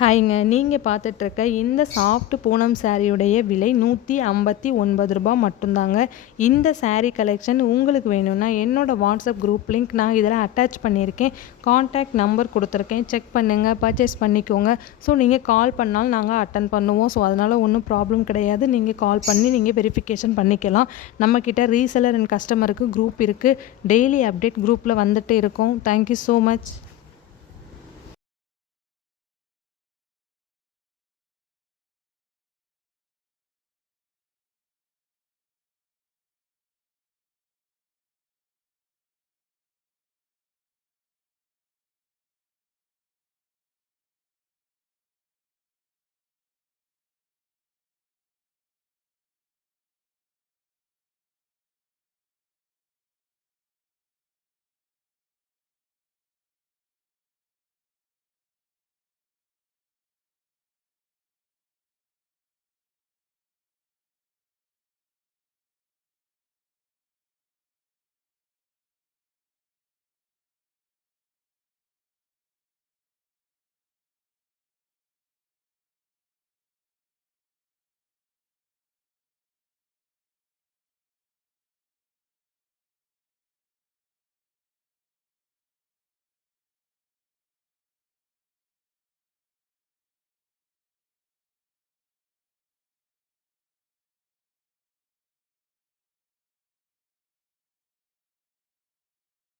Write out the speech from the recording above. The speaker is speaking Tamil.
ஹாய்ங்க. நீங்க பார்த்துட்ருக்க இந்த சாஃப்ட் பூனம் சாரியுடைய விலை ரூ. 159 மட்டும்தாங்க. இந்த சாரி கலெக்ஷன் உங்களுக்கு வேணும்னா என்னோட வாட்ஸ்அப் குரூப் லிங்க் நான் இதில் அட்டாச் பண்ணியிருக்கேன். கான்டாக்ட் நம்பர் கொடுத்துருக்கேன். செக் பண்ணுங்கள், பர்ச்சேஸ் பண்ணிக்கோங்க. ஸோ நீங்கள் கால் பண்ணாலும் நாங்கள் அட்டன் பண்ணுவோம். ஸோ அதனால் ஒன்றும் ப்ராப்ளம் கிடையாது. நீங்கள் கால் பண்ணி நீங்கள் வெரிஃபிகேஷன் பண்ணிக்கலாம். நம்மக்கிட்ட ரீசெலர் அண்ட் கஸ்டமருக்கு குரூப் இருக்குது. டெய்லி அப்டேட் குரூப்பில் வந்துட்டு இருக்கோம். Thank you so much.